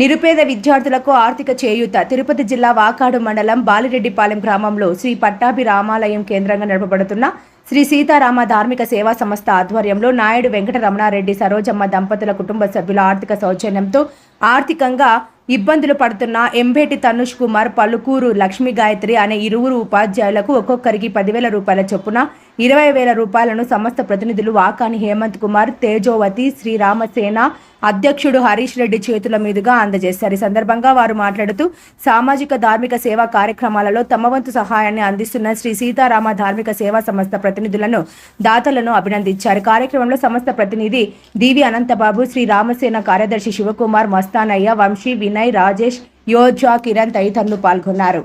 నిరుపేద విద్యార్థులకు ఆర్థిక చేయూత. తిరుపతి జిల్లా వాకాడు మండలం బాలిరెడ్డిపాలెం గ్రామంలో శ్రీ పట్టాభి రామాలయం కేంద్రంగా నడపబడుతున్న శ్రీ సీతారామ ధార్మిక సేవా సంస్థ ఆధ్వర్యంలో నాయుడు వెంకట రమణారెడ్డి సరోజమ్మ దంపతుల కుటుంబ సభ్యుల ఆర్థిక సౌజన్యంతో ఆర్థికంగా ఇబ్బందులు పడుతున్న ఎంబేటి తనుష్ కుమార్ పలుకూరు లక్ష్మీ గాయత్రి అనే ఇరువురు ఉపాధ్యాయులకు ఒక్కొక్కరికి పదివేల రూపాయల చొప్పున ఇరవై వేల రూపాయలను సంస్థ ప్రతినిధులు వాకాని హేమంత్ కుమార్ తేజోవతి శ్రీరామసేన అధ్యక్షుడు హరీష్ రెడ్డి చేతుల మీదుగా అందజేశారు. ఈ సందర్భంగా వారు మాట్లాడుతూ సామాజిక ధార్మిక సేవా కార్యక్రమాలలో తమ వంతు సహాయాన్ని అందిస్తున్న శ్రీ సీతారామ ధార్మిక సేవా సంస్థ ప్రతినిధులను దాతలను అభినందించారు. కార్యక్రమంలో సంస్థ ప్రతినిధి డివి అనంతబాబు శ్రీ రామసేన కార్యదర్శి శివకుమార్ మస్తానయ్య వంశీ వినయ్ రాజేష్ యోజా కిరణ్ తదితరులు పాల్గొన్నారు.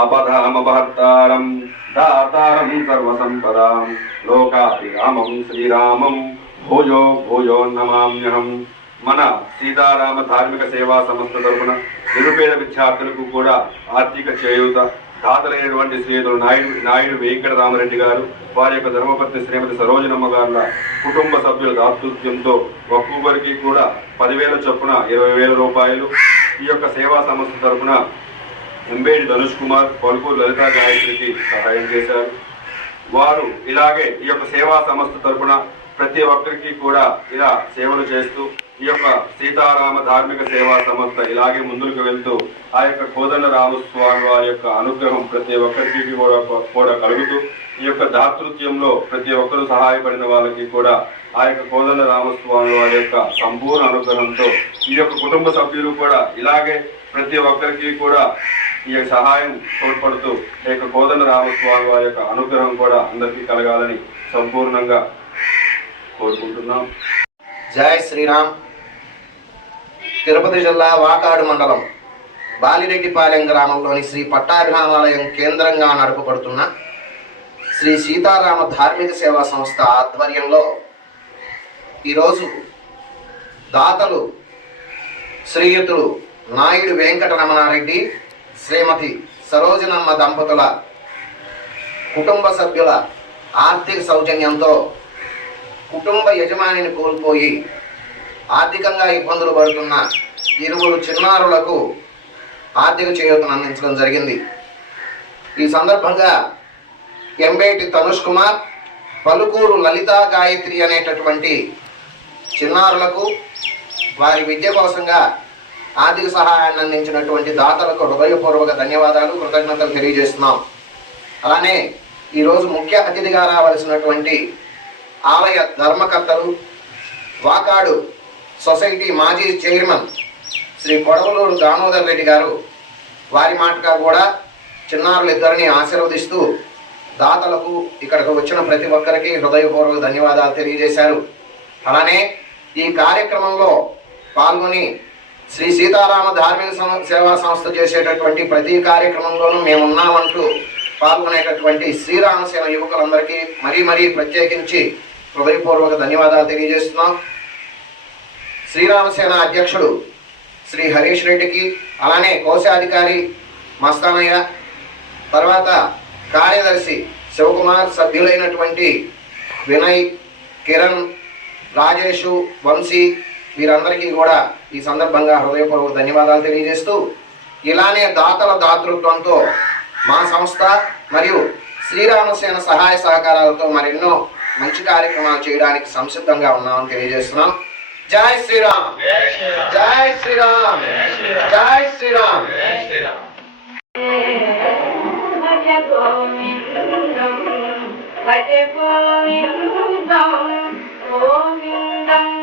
ఆపదామపహర్తారం దాతారం సర్వసంపదాం లోకాభిరామం శ్రీరామం భూయో భూయో నమామ్యహం మన సీతారామ ధార్మిక సేవా సంస్థ తరఫున నిరుపేద విద్యార్థులకు కూడా ఆర్థిక చేయూత దాతలైనటువంటి శ్రీయుతులు నాయుడు నాయుడు వెంకట రామరెడ్డి గారు వారి యొక్క ధర్మపత్ని శ్రీమతి సరోజనమ్మ గారుల కుటుంబ సభ్యుల దాతృత్వంతో ఒక్కొక్కరికి కూడా పదివేల చొప్పున ఇరవై వేల రూపాయలు. ఈ యొక్క సేవా సంస్థ తరఫున ఎంబేడి ధనుష్ కుమార్ పలుకూరు లలితా గాయత్రికి సహాయం చేశారు. వారు ఇలాగే ఈ యొక్క సేవా సంస్థ తరఫున ప్రతి ఒక్కరికి కూడా ఇలా సేవలు చేస్తూ ఈ యొక్క సీతారామ ధార్మిక సేవా సంస్థ ఇలాగే ముందుకు వెళ్తూ ఆ యొక్క కోదండ రామస్వామి వారి యొక్క అనుగ్రహం ప్రతి ఒక్కరికి కూడా కూడా కలుగుతూ ఈ యొక్క దాతృత్యంలో ప్రతి ఒక్కరు సహాయపడిన వాళ్ళకి కూడా ఆ యొక్క కోదండ రామస్వామి వారి యొక్క సంపూర్ణ అనుగ్రహంతో ఈ యొక్క కుటుంబ సభ్యులు కూడా ఇలాగే ప్రతి ఒక్కరికి కూడా ఈ యొక్క సహాయం తోడ్పడుతూ ఈ యొక్క కోదండ రామస్వామి వారి యొక్క అనుగ్రహం కూడా అందరికీ కలగాలని సంపూర్ణంగా కోరుకుంటున్నాం. జై శ్రీరామ్. తిరుపతి జిల్లా వాకాడు మండలం బాలిరెడ్డిపాలెం గ్రామంలోని శ్రీ పట్టాభిరామాలయం కేంద్రంగా నడపబడుతున్న శ్రీ సీతారామ ధార్మిక సేవా సంస్థ ఆధ్వర్యంలో ఈరోజు దాతలు శ్రీయుతులు నాయుడు వెంకటరమణారెడ్డి శ్రీమతి సరోజనమ్మ దంపతుల కుటుంబ సభ్యుల ఆర్థిక సౌజన్యంతో కుటుంబ యజమానిని కోల్పోయి ఆర్థికంగా ఇబ్బందులు పడుతున్న ఇరువురు చిన్నారులకు ఆర్థిక చేయూతను అందించడం జరిగింది. ఈ సందర్భంగా ఎంబేటి తనుష్ కుమార్ పలుకూరు లలితా గాయత్రి అనేటటువంటి చిన్నారులకు వారి విద్య కోసంగా ఆర్థిక సహాయాన్ని అందించినటువంటి దాతలకు హృదయపూర్వక ధన్యవాదాలు కృతజ్ఞతలు తెలియజేస్తున్నాం. అలానే ఈరోజు ముఖ్య అతిథిగా రావలసినటువంటి ఆలయ ధర్మకర్తలు వాకాడు సొసైటీ మాజీ చైర్మన్ శ్రీ కొడవలూరు దామోదర్ రెడ్డి గారు వారి మాటగా కూడా చిన్నారులు ఇద్దరిని ఆశీర్వదిస్తూ దాతలకు ఇక్కడికి వచ్చిన ప్రతి ఒక్కరికి హృదయపూర్వక ధన్యవాదాలు తెలియజేశారు. అలానే ఈ కార్యక్రమంలో పాల్గొని శ్రీ సీతారామ ధార్మిక సేవా సంస్థ చేసేటటువంటి ప్రతి కార్యక్రమంలోనూ మేమున్నామంటూ పాల్గొనేటటువంటి శ్రీరామసేన యువకులందరికీ మరీ మరీ ప్రత్యేకించి హృదయపూర్వక ధన్యవాదాలు తెలియజేస్తున్నాం. శ్రీరామసేన అధ్యక్షుడు శ్రీ హరీష్ రెడ్డికి అలానే కోశాధికారి మస్తానయ్య తర్వాత కార్యదర్శి శివకుమార్ సభ్యులైనటువంటి వినయ్ కిరణ్ రాజేషు వంశీ వీరందరికీ కూడా ఈ సందర్భంగా హృదయపూర్వక ధన్యవాదాలు తెలియజేస్తూ ఇలానే దాతల దాతృత్వంతో మా సంస్థ మరియు శ్రీరామసేన సహాయ సహకారాలతో మరెన్నో మంచి కార్యక్రమాలు చేయడానికి సంసిద్ధంగా ఉన్నామని తెలియజేస్తున్నాం. జై శ్రీరామ్. జై శ్రీరామ్. జై శ్రీరామ్. భజ గోవిందం భజ గోవిందం గోవిందం